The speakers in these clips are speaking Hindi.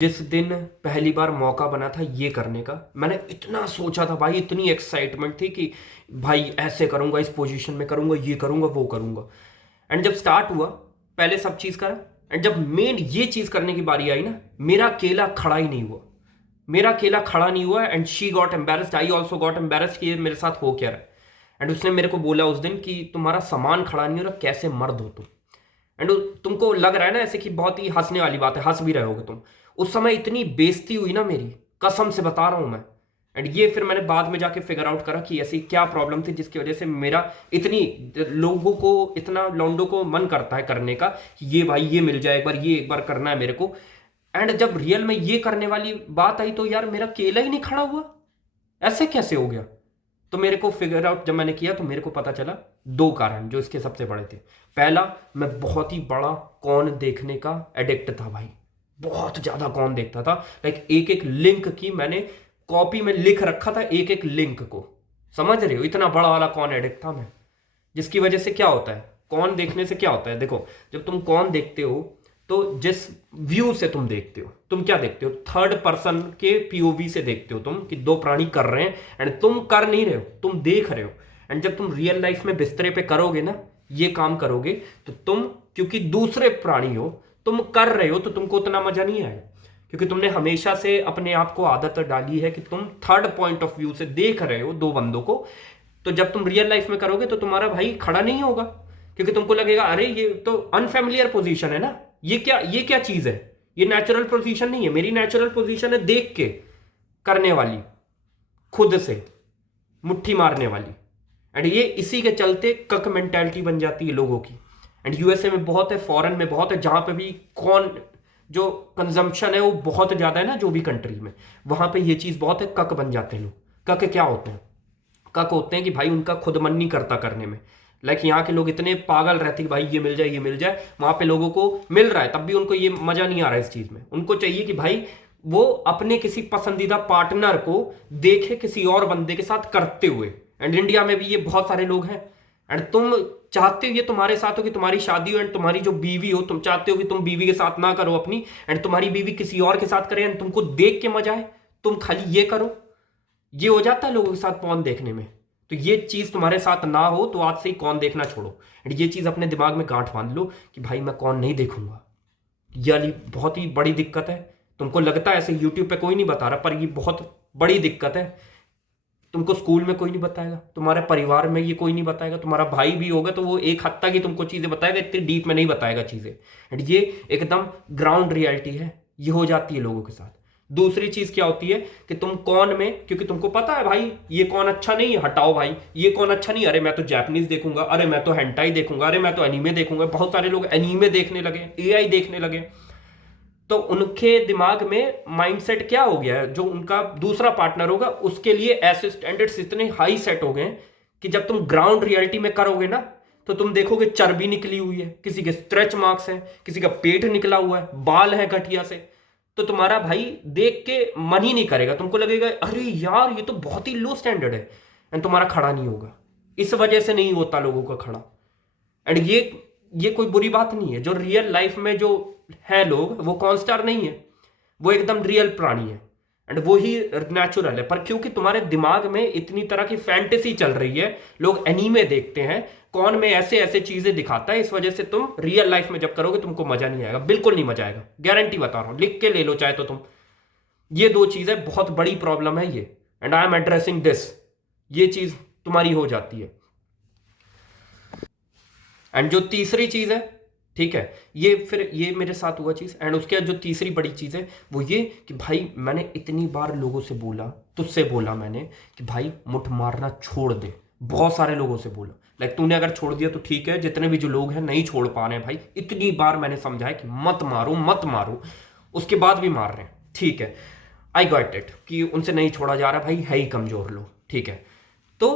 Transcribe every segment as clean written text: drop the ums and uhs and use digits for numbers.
जिस दिन पहली बार मौका बना था ये करने का, मैंने इतना सोचा था भाई, इतनी एक्साइटमेंट थी कि भाई ऐसे करूंगा, इस पोजीशन में करूंगा, ये करूंगा, वो करूंगा। एंड जब स्टार्ट हुआ, पहले सब चीज करा। एंड जब मेन ये चीज करने की बारी आई ना, मेरा केला खड़ा ही नहीं हुआ। मेरा केला खड़ा नहीं हुआ। And she got embarrassed, I also got embarrassed कि ये मेरे साथ हो क्या रहा है। एंड उसने मेरे को बोला उस दिन कि तुम्हारा सामान खड़ा नहीं हो रहा, कैसे मर्द हो तुम। एंड तुमको लग रहा है ना ऐसे कि बहुत ही हंसने वाली बात है, हंस भी रहे होगे तुम। उस समय इतनी बेइज्जती हुई ना मेरी, कसम से बता रहा हूं मैं। एंड ये फिर मैंने बाद में जाके फिगर आउट करा कि ऐसी क्या प्रॉब्लम थी जिसकी वजह से मेरा इतनी लोगों को, इतना लौंडों को मन करता है करने का कि ये भाई ये मिल जाए एक बार, ये एक बार करना है मेरे को। एंड जब रियल में ये करने वाली बात आई तो यार मेरा केला ही नहीं खड़ा हुआ। ऐसे कैसे हो गया? तो मेरे को फिगर आउट जब मैंने किया तो मेरे को पता चला दो कारण जो इसके सबसे बड़े थे। पहला, मैं बहुत ही बड़ा कौन देखने का एडिक्ट था भाई। बहुत ज्यादा कौन देखता था। लाइक एक एक लिंक की मैंने कॉपी में लिख रखा था, एक एक लिंक को। समझ रहे हो? इतना बड़ा वाला कौन एडिक्ट था मैं। जिसकी वजह से क्या होता है, कौन देखने से क्या होता है, देखो। जब तुम कौन देखते हो तो जिस व्यू से तुम देखते हो, तुम क्या देखते हो, थर्ड पर्सन के पीओवी से देखते हो तुम कि दो प्राणी कर रहे हैं। एंड तुम कर नहीं रहे हो, तुम देख रहे हो। एंड जब तुम रियल लाइफ में बिस्तरे पे करोगे ना, ये काम करोगे, तो तुम, क्योंकि दूसरे प्राणी हो, तुम कर रहे हो, तो तुमको उतना मजा नहीं आएगा। क्योंकि तुमने हमेशा से अपने आप को आदत डाली है कि तुम थर्ड पॉइंट ऑफ व्यू से देख रहे हो दो बंदों को। तो जब तुम रियल लाइफ में करोगे तो तुम्हारा भाई खड़ा नहीं होगा। क्योंकि तुमको लगेगा अरे ये तो अनफेमिलियर पोजीशन है ना, ये क्या चीज है, ये नेचुरल पोजीशन नहीं है। मेरी नेचुरल पोजीशन है देख के करने वाली, खुद से मुट्ठी मारने वाली। एंड ये इसी के चलते कक मेंटालिटी बन जाती है लोगों की। एंड यूएसए में बहुत है, फॉरेन में बहुत है, जहां पे भी कौन जो कंजम्पशन है वो बहुत ज्यादा है ना, जो भी कंट्री में, वहां पे ये चीज बहुत है, कक बन जाते हैं लोग। कक क्या होते हैं? कक होते हैं कि भाई उनका खुद मन नहीं करता करने में। लाइक यहाँ के लोग इतने पागल रहते कि भाई ये मिल जाए, ये मिल जाए। वहां पे लोगों को मिल रहा है तब भी उनको ये मजा नहीं आ रहा है इस चीज में। उनको चाहिए कि भाई वो अपने किसी पसंदीदा पार्टनर को देखे किसी और बंदे के साथ करते हुए। एंड इंडिया में भी ये बहुत सारे लोग हैं। एंड तुम चाहते हो ये तुम्हारे साथ हो कि तुम्हारी शादी हो, एंड तुम्हारी जो बीवी हो, तुम चाहते हो कि तुम बीवी के साथ ना करो अपनी, एंड तुम्हारी बीवी किसी और के साथ करे, एंड तुमको देख के मजा आए, तुम खाली ये करो। ये हो जाता है लोगों के साथ पॉर्न देखने में। तो ये चीज तुम्हारे साथ ना हो तो आज से ही कौन देखना छोड़ो। एंड ये चीज अपने दिमाग में गांठ बांध लो कि भाई मैं कौन नहीं देखूंगा। ये वाली बहुत ही बड़ी दिक्कत है। तुमको लगता है ऐसे यूट्यूब पे कोई नहीं बता रहा, पर ये बहुत बड़ी दिक्कत है। तुमको स्कूल में कोई नहीं बताएगा, तुम्हारे परिवार में ये कोई नहीं बताएगा। तुम्हारा भाई भी होगा तो वो एक हद तक ही तुमको चीजें बताएगा, इतनी डीप में नहीं बताएगा चीजें। एंड ये एकदम ग्राउंड रियलिटी है, ये हो जाती है लोगों के साथ। दूसरी चीज क्या होती है कि तुम कौन में, क्योंकि तुमको पता है भाई ये कौन अच्छा नहीं है, हटाओ भाई ये कौन अच्छा नहीं, अरे मैं तो जापानीज देखूंगा, अरे मैं तो हेंटाई देखूंगा, अरे मैं तो एनीमे देखूंगा। बहुत सारे लोग एनीमे देखने लगे, एआई देखने लगे। तो उनके दिमाग में माइंडसेट क्या हो गया है, जो उनका दूसरा पार्टनर होगा उसके लिए ऐसे स्टैंडर्ड्स इतने हाई सेट हो गए कि जब तुम ग्राउंड रियलिटी में करोगे ना, तो तुम देखोगे चर्बी निकली हुई है, किसी के स्ट्रेच मार्क्स हैं, किसी का पेट निकला हुआ है, बाल है घटिया से। तो तुम्हारा भाई देख के मन ही नहीं करेगा, तुमको लगेगा अरे यार ये तो बहुत ही लो स्टैंडर्ड है। एंड तुम्हारा खड़ा नहीं होगा। इस वजह से नहीं होता लोगों का खड़ा। एंड ये कोई बुरी बात नहीं है। जो रियल लाइफ में जो है लोग, वो कॉन्स्टार नहीं है, वो एकदम रियल प्राणी है। एंड वो ही नेचुरल है। पर क्योंकि तुम्हारे दिमाग में इतनी तरह की फैंटेसी चल रही है, लोग एनीमे देखते हैं, कौन में ऐसे ऐसे चीजें दिखाता है, इस वजह से तुम रियल लाइफ में जब करोगे तुमको मजा नहीं आएगा, बिल्कुल नहीं मजा आएगा, गारंटी बता रहा हूं, लिख के ले लो चाहे तो तुम। ये दो चीजें बहुत बड़ी प्रॉब्लम है ये। And I am addressing this. ये चीज तुम्हारी हो जाती है। एंड जो तीसरी चीज है, ठीक है, ये फिर ये मेरे साथ हुआ चीज। एंड उसके बाद जो तीसरी बड़ी चीज है वो ये कि भाई मैंने इतनी बार लोगों से बोला, तुझसे बोला मैंने कि भाई मुठ मारना छोड़ दे। बहुत सारे लोगों से बोला, लाइक तूने अगर छोड़ दिया तो ठीक है, जितने भी जो लोग हैं नहीं छोड़ पा रहे हैं भाई, इतनी बार मैंने समझाया कि मत मारो मत मारो, उसके बाद भी मार रहे हैं, ठीक है। आई गॉट इट कि उनसे नहीं छोड़ा जा रहा, भाई है ही कमजोर लोग, ठीक है। तो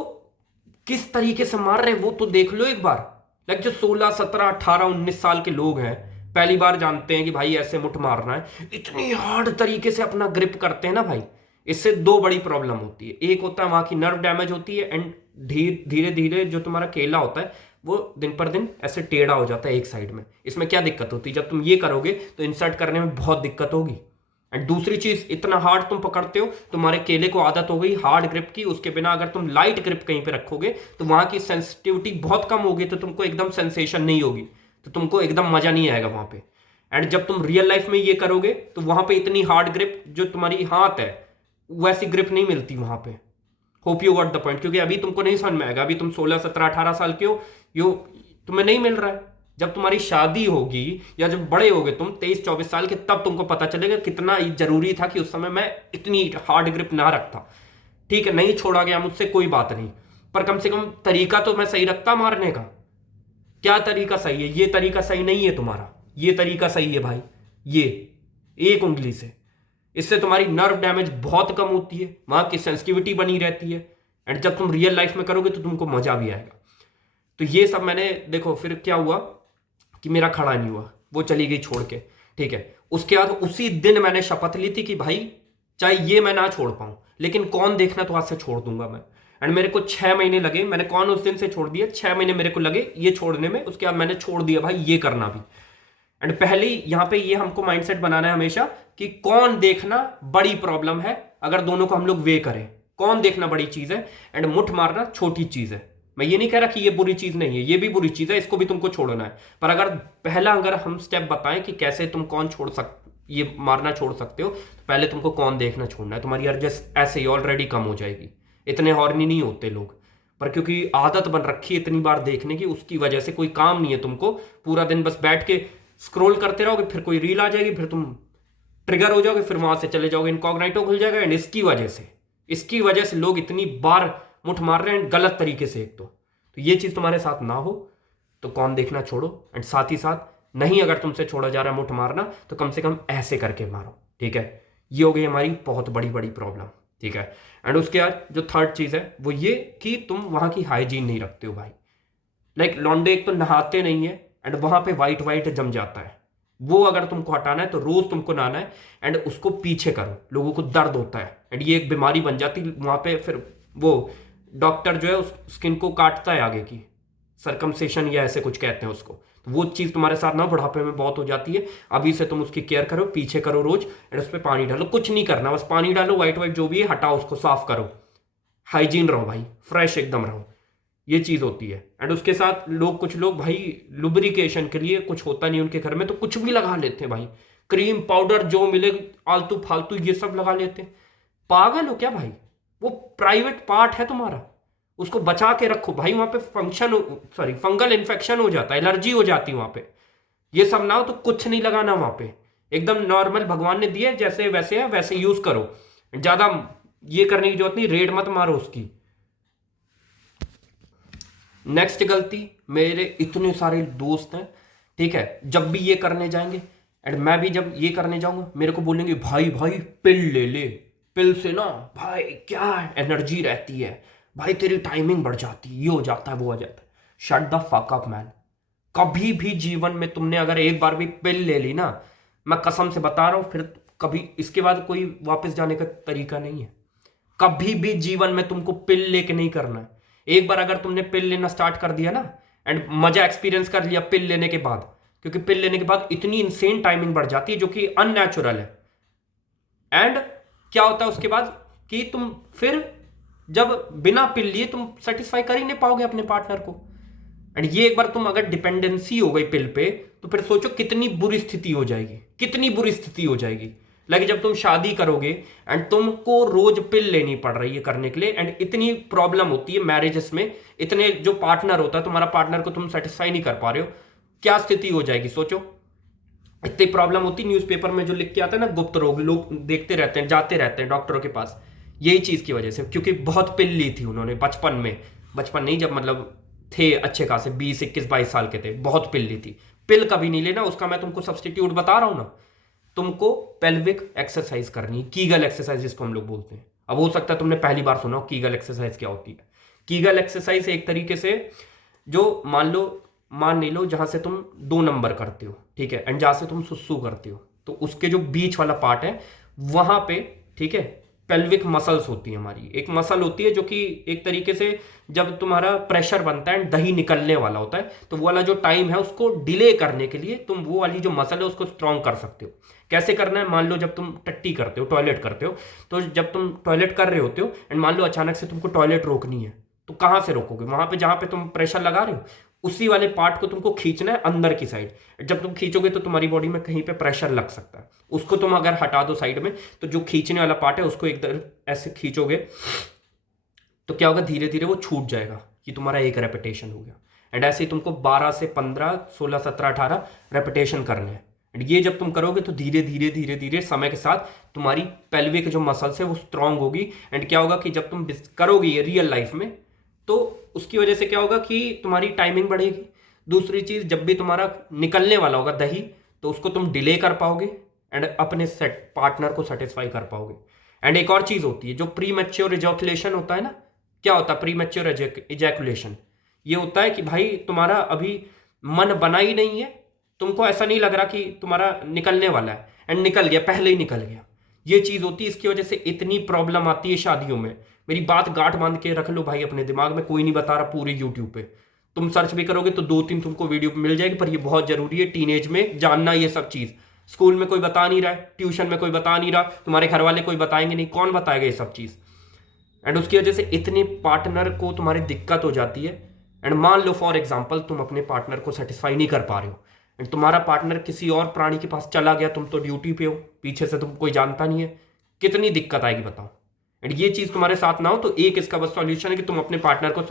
किस तरीके से मार रहे हैं वो तो देख लो एक बार। लाइक जो 16 17 18 19 साल के लोग हैं, पहली बार जानते हैं कि भाई ऐसे मुठ मारना है, इतनी हार्ड तरीके से अपना ग्रिप करते हैं ना भाई। इससे दो बड़ी प्रॉब्लम होती है। एक होता है वहां की नर्व डैमेज होती है, एंड धीरे धीरे जो तुम्हारा केला होता है वो दिन पर दिन ऐसे टेढ़ा हो जाता है एक साइड में। इसमें क्या दिक्कत होती है, जब तुम ये करोगे तो इंसर्ट करने में बहुत दिक्कत होगी। एंड दूसरी चीज, इतना हार्ड तुम पकड़ते हो, तुम्हारे केले को आदत हो गई हार्ड ग्रिप की, उसके बिना अगर तुम लाइट ग्रिप कहीं पे रखोगे तो वहां की सेंसिटिविटी बहुत कम होगी, तो तुमको एकदम सेंसेशन नहीं होगी, तो तुमको एकदम मजा नहीं आएगा वहां पे। एंड जब तुम रियल लाइफ में ये करोगे तो वहां पे इतनी हार्ड ग्रिप जो तुम्हारी हाथ है वैसी ग्रिप नहीं मिलती वहां पे। Hope you got the point, क्योंकि अभी तुमको नहीं समझ में आएगा, अभी तुम 16 17 18 साल के हो, यो तुम्हें नहीं मिल रहा है। जब तुम्हारी शादी होगी या जब बड़े होगे तुम 23 24 साल के, तब तुमको पता चलेगा कितना जरूरी था कि उस समय मैं इतनी हार्ड ग्रिप ना रखता। ठीक है, नहीं छोड़ा गया मुझसे, कोई बात नहीं, पर कम से कम तरीका तो मैं सही रखता मारने का। क्या तरीका सही है? ये तरीका सही नहीं है तुम्हारा, ये तरीका सही है भाई, ये एक उंगली से। इससे तुम्हारी नर्व डैमेज बहुत कम होती है, वहां की सेंसिटिविटी बनी रहती है, एंड जब तुम रियल लाइफ में करोगे तो तुमको मजा भी आएगा। तो ये सब मैंने देखो, फिर क्या हुआ कि मेरा खड़ा नहीं हुआ, वो चली गई छोड़ के। ठीक है, उसके बाद उसी दिन मैंने शपथ ली थी कि भाई चाहे ये मैं ना छोड़ पाऊं, लेकिन कौन देखना तो आज से छोड़ दूंगा मैं। एंड मेरे को 6 महीने लगे, मैंने कौन उस दिन से छोड़ दिया, 6 महीने मेरे को लगे ये छोड़ने में। उसके बाद मैंने छोड़ दिया भाई ये करना भी। एंड पहले यहां पे ये हमको माइंडसेट बनाना है हमेशा कि कौन देखना बड़ी प्रॉब्लम है, अगर दोनों को हम लोग वे करें। कौन देखना बड़ी चीज है एंड मुठ मारना छोटी चीज है। मैं ये नहीं कह रहा कि ये बुरी चीज नहीं है, ये भी बुरी चीज है, इसको भी तुमको छोड़ना है। पर अगर हम स्टेप बताएं कि कैसे तुम कौन छोड़ ये मारना छोड़ सकते हो, तो पहले तुमको कौन देखना छोड़ना है। तुम्हारी अर्जेस ऐसे ही ऑलरेडी कम हो जाएगी। इतने हॉर्नी नहीं होते लोग, पर क्योंकि आदत बन रखी है इतनी बार देखने की, उसकी वजह से कोई काम नहीं है तुमको, पूरा दिन बस बैठ के स्क्रॉल करते रहोगे, फिर कोई रील आ जाएगी, फिर तुम ट्रिगर हो जाओगे, फिर वहां से चले जाओगे, इनकॉग्नाइटो खुल जाएगा। एंड इसकी वजह से लोग इतनी बार मुठ मार रहे हैं गलत तरीके से। एक तो ये चीज तुम्हारे साथ ना हो तो कौन देखना छोड़ो। एंड साथ ही साथ नहीं, अगर तुमसे छोड़ा जा रहा है मुठ मारना, तो कम से कम ऐसे करके मारो। ठीक है, ये हो गई हमारी बहुत बड़ी बड़ी प्रॉब्लम। ठीक है, एंड उसके बाद जो थर्ड चीज है वो ये कि तुम वहां की हाइजीन नहीं रखते हो भाई। लाइक लौंडे एक तो नहाते नहीं है, एंड वहां पे वाइट वाइट जम जाता है, वो अगर तुमको हटाना है तो रोज तुमको नहाना है, एंड उसको पीछे करो। लोगों को दर्द होता है एंड ये एक बीमारी बन जाती है वहां पे, फिर वो डॉक्टर जो है उस स्किन को काटता है आगे की, सरकमसेशन या ऐसे कुछ कहते हैं उसको। तो वो चीज तुम्हारे साथ ना बुढ़ापे में बहुत हो जाती है। अभी से तुम उसकी केयर करो, पीछे करो रोज, एंड उस पर पानी डालो। कुछ नहीं करना, बस पानी डालो, वाइट वाइट जो भी है हटाओ, उसको साफ करो, हाइजीन रहो भाई, फ्रेश एकदम रहो। ये चीज होती है। एंड उसके साथ कुछ लोग भाई लुब्रिकेशन के लिए, कुछ होता नहीं उनके घर में तो कुछ भी लगा लेते हैं भाई, क्रीम पाउडर जो मिले आलतू फालतू ये सब लगा लेते हैं। पागल हो क्या भाई? वो प्राइवेट पार्ट है तुम्हारा, उसको बचा के रखो भाई। वहां पे फंगल इन्फेक्शन हो जाता है, एलर्जी हो जाती है वहां पे। ये सब ना हो तो कुछ नहीं लगाना वहां पे, एकदम नॉर्मल भगवान ने दिए जैसे वैसे है वैसे यूज करो। ज्यादा ये करने की जरूरत नहीं, रेड मत मारो उसकी। नेक्स्ट गलती, मेरे इतने सारे दोस्त हैं, ठीक है, जब भी ये करने जाएंगे एंड मैं भी जब ये करने जाऊंगा, मेरे को बोलेंगे भाई भाई पिल ले ले, पिल से ना भाई क्या एनर्जी रहती है भाई, तेरी टाइमिंग बढ़ जाती है, ये हो जाता है वो हो जाता है। Shut the fuck up man. कभी भी जीवन में तुमने अगर एक बार भी पिल ले ली ना, मैं कसम से बता रहा हूं, फिर कभी इसके बाद कोई वापस जाने का तरीका नहीं है। कभी भी जीवन में तुमको पिल लेके नहीं करना है। एक बार अगर तुमने पिल लेना स्टार्ट कर दिया ना, एंड मजा एक्सपीरियंस कर लिया पिल लेने के बाद, क्योंकि पिल लेने के बाद इतनी इंसेन टाइमिंग बढ़ जाती है जो कि अननेचुरल है। एंड क्या होता है उसके बाद कि तुम फिर जब बिना पिल लिए तुम सेटिस्फाई कर ही नहीं पाओगे अपने पार्टनर को। एंड ये एक बार तुम अगर डिपेंडेंसी हो गई पिल पे, तो फिर सोचो कितनी बुरी स्थिति हो जाएगी, कितनी बुरी स्थिति हो जाएगी। लाइक जब तुम शादी करोगे एंड तुमको रोज पिल लेनी पड़ रही है करने के लिए, एंड इतनी प्रॉब्लम होती है मैरिजेस में, इतने जो पार्टनर होता है तुम्हारा पार्टनर को तुम सेटिस्फाई नहीं कर पा रहे हो, क्या स्थिति हो जाएगी सोचो। इतनी प्रॉब्लम होती, न्यूज़पेपर में जो लिख के आता है ना गुप्त रोग, लोग देखते रहते हैं, जाते रहते हैं डॉक्टरों के पास, यही चीज की वजह से, क्योंकि बहुत पिल ली थी उन्होंने बचपन में। बचपन नहीं, जब मतलब थे अच्छे खासे 20 21 22 साल के थे, बहुत पिल ली थी। पिल कभी नहीं लेना, उसका मैं तुमको सब्सटीट्यूट बता रहा हूं ना। तुमको पेल्विक एक्सरसाइज करनी है, कीगल एक्सरसाइज जिसको हम लोग बोलते हैं। अब हो सकता है तुमने पहली बार सुना हो कीगल एक्सरसाइज क्या होती है। कीगल एक्सरसाइज एक तरीके से जो मान नहीं लो जहां से तुम 2 नंबर करते हो, ठीक है, एंड जहां से तुम सुसु करते हो, तो उसके जो बीच वाला पार्ट है वहां पे, ठीक है, पेल्विक मसल्स होती है हमारी। एक मसल होती है जो कि एक तरीके से जब तुम्हारा प्रेशर बनता है, दही निकलने वाला होता है, तो वो वाला जो टाइम है उसको डिले करने के लिए तुम वो वाली जो मसल है उसको स्ट्रॉन्ग कर सकते हो। कैसे करना है, मान लो जब तुम टट्टी करते हो, टॉयलेट करते हो, तो जब तुम टॉयलेट कर रहे होते हो एंड मान लो अचानक से तुमको टॉयलेट रोकनी है, तो कहाँ से रोकोगे? वहां पे जहां पे तुम प्रेशर लगा रहे हो उसी वाले पार्ट को तुमको खींचना है अंदर की साइड। जब तुम खींचोगे तो तुम्हारी बॉडी में कहीं पे प्रेशर लग सकता है, उसको तुम अगर हटा दो साइड में, तो जो खींचने वाला पार्ट है उसको एकदम ऐसे खींचोगे तो क्या होगा, धीरे धीरे वो छूट जाएगा। ये तुम्हारा एक रेपिटेशन हो गया। एंड ऐसे ही तुमको 12 से 15, 16, 17, 18 रेपिटेशन करने हैं। एंड ये जब तुम करोगे तो धीरे धीरे धीरे धीरे समय के साथ तुम्हारी पेल्विक जो मसल्स है वो स्ट्रांग होगी। एंड क्या होगा कि जब तुम करोगे ये रियल लाइफ में, तो उसकी वजह से क्या होगा कि तुम्हारी टाइमिंग बढ़ेगी। दूसरी चीज, जब भी तुम्हारा निकलने वाला होगा दही, तो उसको तुम डिले कर पाओगे एंड अपने सेट पार्टनर को सेटिस्फाई कर पाओगे। एंड एक और चीज होती है जो प्री मैच्योर इजैकुलेशन होता है ना। क्या होता है प्री मैच्योर इजैकुलेशन? ये होता है कि भाई तुम्हारा अभी मन बना ही नहीं है, तुमको ऐसा नहीं लग रहा कि तुम्हारा निकलने वाला है एंड निकल गया, पहले ही निकल गया। ये चीज होती है। इसकी वजह से इतनी प्रॉब्लम आती है शादियों में। मेरी बात गांठ बांध के रख लो भाई अपने दिमाग में, कोई नहीं बता रहा, पूरे यूट्यूब पे तुम सर्च भी करोगे तो 2-3 तुमको वीडियो मिल जाएगी। पर ये बहुत जरूरी है टीनेज में जानना ये सब चीज। स्कूल में कोई बता नहीं रहा है, ट्यूशन में कोई बता नहीं रहा, तुम्हारे घर वाले कोई बताएंगे नहीं, कौन बताएगा ये सब चीज? एंड उसकी वजह से इतने पार्टनर को तुम्हारी दिक्कत हो जाती है। एंड मान लो फॉर एग्जाम्पल तुम अपने पार्टनर को सेटिस्फाई नहीं कर पा रहे हो एंड तुम्हारा पार्टनर किसी और प्राणी के पास चला गया, तुम तो ड्यूटी पे हो, पीछे से तुम कोई जानता नहीं है, कितनी दिक्कत आएगी बताओ। एंड ये चीज तुम्हारे साथ ना हो तो एक इसका बस सॉल्यूशन है कि तुम अपने पार्टनर को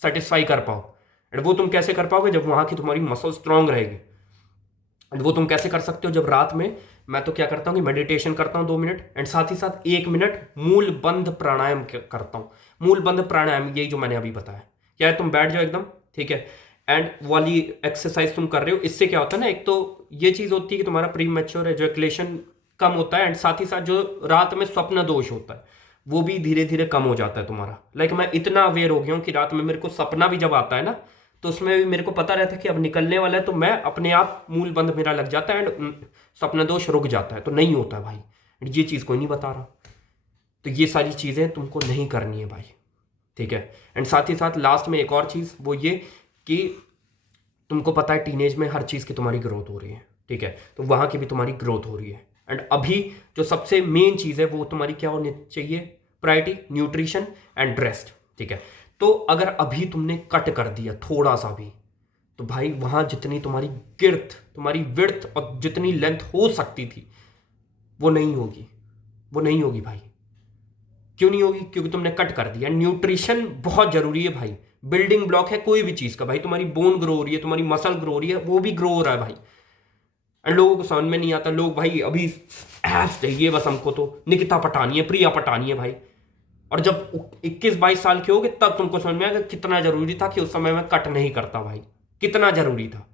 सेटिस्फाई कर पाओ। एंड वो तुम कैसे कर पाओगे? जब वहां की तुम्हारी मसल स्ट्रांग रहेगी। एंड वो तुम कैसे कर सकते हो? जब रात में मैं तो क्या करता हूँ कि मेडिटेशन करता हूँ 2 मिनट एंड साथ ही साथ 1 मिनट मूल बंध प्राणायाम करता हूँ। मूल बंध प्राणायाम यही जो मैंने अभी बताया। क्या है, तुम बैठ जाओ एकदम, ठीक है, एंड वाली एक्सरसाइज तुम कर रहे हो। इससे क्या होता है ना, एक तो ये चीज होती है कि तुम्हारा प्री मैच्योर एजैकुलेशन कम होता है एंड साथ ही साथ जो रात में स्वप्न दोष होता है वो भी धीरे धीरे कम हो जाता है तुम्हारा। लाइक मैं इतना अवेयर हो गया हूँ कि रात में मेरे को सपना भी जब आता है ना, तो उसमें भी मेरे को पता रहता है कि अब निकलने वाला है, तो मैं अपने आप मूल बंध मेरा लग जाता है एंड सपना दोष रुक जाता है, तो नहीं होता है भाई। ये चीज़ कोई नहीं बता रहा। तो ये सारी चीज़ें तुमको नहीं करनी है भाई, ठीक है। एंड साथ ही साथ लास्ट में एक और चीज़, वो ये कि तुमको पता है टीनेज में हर चीज़ की तुम्हारी ग्रोथ हो रही है, ठीक है, तो वहाँ की भी तुम्हारी ग्रोथ हो रही है। एंड अभी जो सबसे मेन चीज़ है वो तुम्हारी क्या होनी चाहिए? प्रायोरिटी, न्यूट्रिशन एंड रेस्ट, ठीक है। तो अगर अभी तुमने कट कर दिया थोड़ा सा भी, तो भाई वहाँ जितनी तुम्हारी गिर्थ, तुम्हारी विड्थ और जितनी लेंथ हो सकती थी वो नहीं होगी, वो नहीं होगी भाई। क्यों नहीं होगी? क्योंकि तुमने कट कर दिया। न्यूट्रिशन बहुत जरूरी है भाई, बिल्डिंग ब्लॉक है कोई भी चीज़ का भाई। तुम्हारी बोन ग्रो हो रही है, तुम्हारी मसल ग्रो हो रही है, वो भी ग्रो हो रहा है भाई। एंड लोगों को समझ में नहीं आता, लोग भाई अभी एब्स चाहिए बस हमको, तो निकिता पटानी है, प्रिया पटानी है भाई। और जब 21-22 साल के होगे तब तुमको समझ में आएगा कितना जरूरी था कि उस समय में कट नहीं करता भाई, कितना जरूरी था।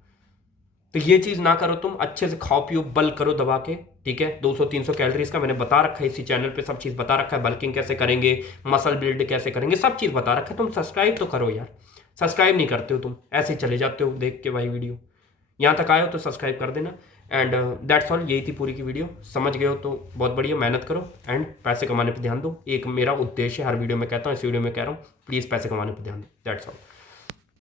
तो ये चीज ना करो, तुम अच्छे से खाओ पियो, बल करो दबा के, ठीक है। 200-300 कैलोरीज का मैंने बता रखा है इसी चैनल पे, सब चीज बता रखा है। बल्किंग कैसे करेंगे, मसल बिल्ड कैसे करेंगे, सब चीज बता रखा है। तुम सब्सक्राइब तो करो यार, सब्सक्राइब नहीं करते हो तुम, ऐसे ही चले जाते हो देख के भाई वीडियो। यहाँ तक आए हो तो सब्सक्राइब कर देना। एंड दैट्स ऑल, यही थी पूरी की वीडियो। समझ गए हो तो बहुत बढ़िया, मेहनत करो एंड पैसे कमाने पे ध्यान दो। एक मेरा उद्देश्य हर वीडियो में कहता हूँ, इस वीडियो में कह रहा हूँ, प्लीज़ पैसे कमाने पे ध्यान दो। That's all.